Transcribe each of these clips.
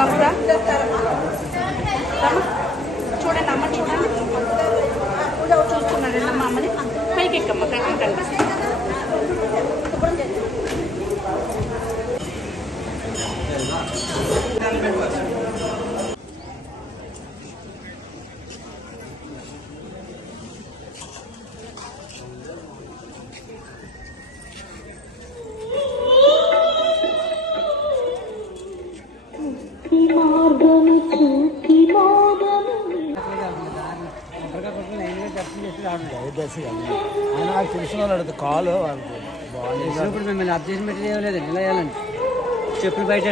వస్తా చూడండి అమ్మ చూడండి. చూస్తున్నాడు అమ్మ అమ్మని? పైకి ఎక్కమ్మ కనిపిస్తుంది ఆయన నాకు తెలిసిన వాళ్ళు అడుగుతా కాలు వాళ్ళకి బాగుంది ఇప్పుడు ఇలా వేయాలండి చెప్పులు బయట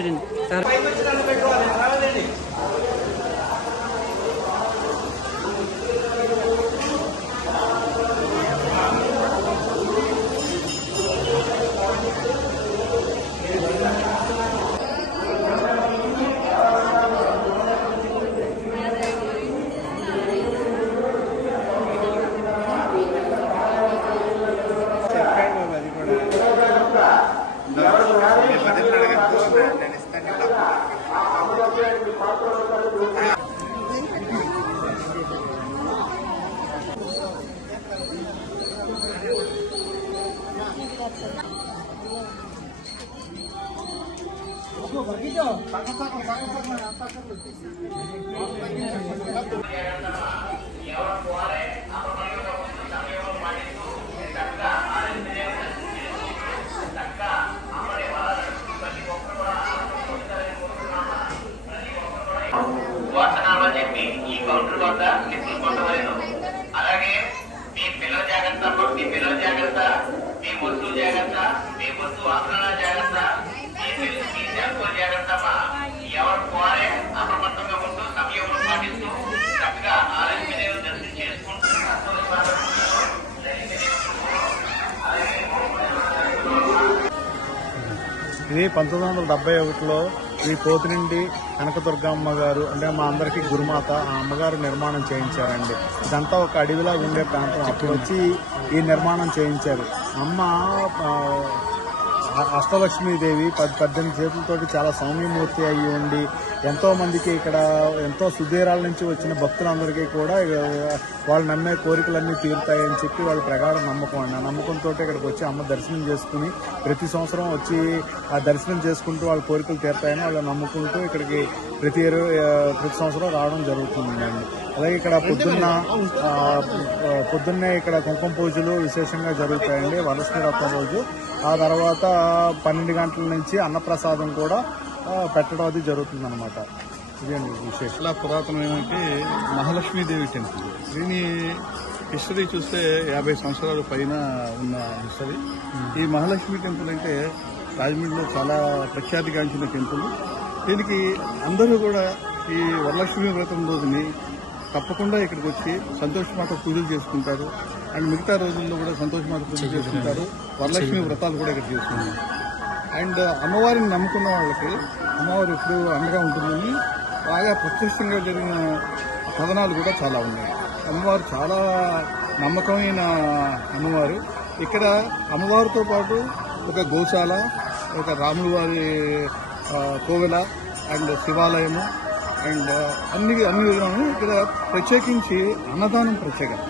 చెప్పి ఈ కౌంటర్ వద్ద లిస్టులు పొందవలను అలాగే మీ పిల్లల జాగ్రత్త మీ పిల్లల జాగ్రత్త మీ వస్తువు జాగ్రత్త మీ వస్తువు ఇది పంతొమ్మిది వందల డెబ్బై ఒకటిలో ఈ పోతినిండి కనకదుర్గమ్మ గారు అంటే మా అందరికి గురుమాత ఆ అమ్మగారు నిర్మాణం చేయించారండి. ఇదంతా ఒక అడవిలా ఉండే ప్రాంతం. అప్పుడు వచ్చి ఈ నిర్మాణం చేయించారు. అమ్మ అష్టలక్ష్మీదేవి పది పద్దెనిమిది చేతులతోటి చాలా సౌమ్యమూర్తి అయ్యి ఉండి ఎంతో మందికి ఇక్కడ ఎంతో సుదీరాల నుంచి వచ్చిన భక్తులందరికీ కూడా వాళ్ళు నమ్మే కోరికలన్నీ తీరుతాయని చెప్పి వాళ్ళ ప్రగాఢ నమ్మకం అండి. ఆ నమ్మకంతో ఇక్కడికి వచ్చి అమ్మ దర్శనం చేసుకుని ప్రతి సంవత్సరం వచ్చి ఆ దర్శనం చేసుకుంటూ వాళ్ళ కోరికలు తీరుతాయని వాళ్ళు నమ్ముకుంటూ ఇక్కడికి ప్రతి ప్రతి సంవత్సరం రావడం జరుగుతుందండి. అలాగే ఇక్కడ పొద్దున్న పొద్దున్నే ఇక్కడ కుంకుమ పూజలు విశేషంగా జరుగుతాయండి. వరలక్ష్మి రథం రోజు ఆ తర్వాత పన్నెండు గంటల నుంచి అన్నప్రసాదం కూడా పెట్టడం అది జరుగుతుంది అనమాట ఇదేంటి విశేషం? పురాతనం ఏమంటే మహాలక్ష్మీదేవి టెంపుల్. దీని హిస్టరీ చూస్తే యాభై సంవత్సరాల పైన ఉన్న హిస్టరీ. ఈ మహాలక్ష్మి టెంపుల్ అంటే రాజమండ్రిలో చాలా ప్రఖ్యాతిగాంచిన టెంపుల్. దీనికి అందరూ కూడా ఈ వరలక్ష్మి వ్రతం రోజుని తప్పకుండా ఇక్కడికి వచ్చి సంతోషమాట పూజలు చేసుకుంటారు. అండ్ మిగతా రోజుల్లో కూడా సంతోషమాత పూజ చేసుకుంటారు వరలక్ష్మి వ్రతాలు కూడా ఇక్కడ చేసుకుంటారు అండ్ అమ్మవారిని నమ్ముకున్న వాళ్ళకి అమ్మవారు ఎప్పుడు అండగా ఉంటుందని బాగా ప్రత్యక్షంగా జరిగిన కథనాలు కూడా చాలా ఉన్నాయి. అమ్మవారు చాలా నమ్మకమైన అమ్మవారు. ఇక్కడ అమ్మవారితో పాటు ఒక గోశాల ఒక రాములవారి కోవెల అండ్ శివాలయము అండ్ అన్ని అన్ని విధాలను ఇక్కడ ప్రత్యేకించి అన్నదానం ప్రత్యేకత.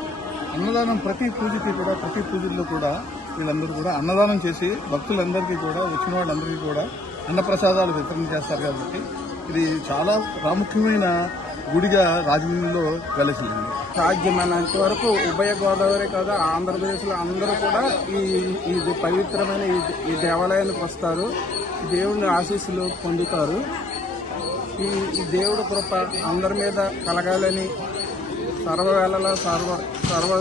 అన్నదానం ప్రతి పూజకి కూడా ప్రతి పూజల్లో కూడా వీళ్ళందరూ కూడా అన్నదానం చేసి భక్తులందరికీ కూడా వచ్చిన వాళ్ళందరికీ కూడా అన్నప్రసాదాలు వితరణ చేస్తారు కాబట్టి ఇది చాలా ప్రాముఖ్యమైన గుడిగా రాజమండ్రిలో వెలసింది సాధ్యమైనంత వరకు ఉభయ గోదావరి కదా ఆంధ్రప్రదేశ్లో అందరూ కూడా ఈ ఇది పవిత్రమైన ఈ- దేవాలయానికి వస్తారు. దేవుని ఆశీస్సులు పొందుతారు. ఈ ఈ దేవుడి కృప అందరి మీద కలగాలని సర్వవేళలా సర్వ సర్వ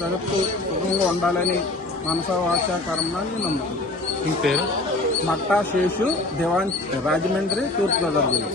జగత్తు సుఖంగా ఉండాలని మనస వాచ కర్మాన్ని నమ్ముతుంది పేరు? మట్టా శేషు దివాన్ రాజమండ్రి తూర్పుగోదావరి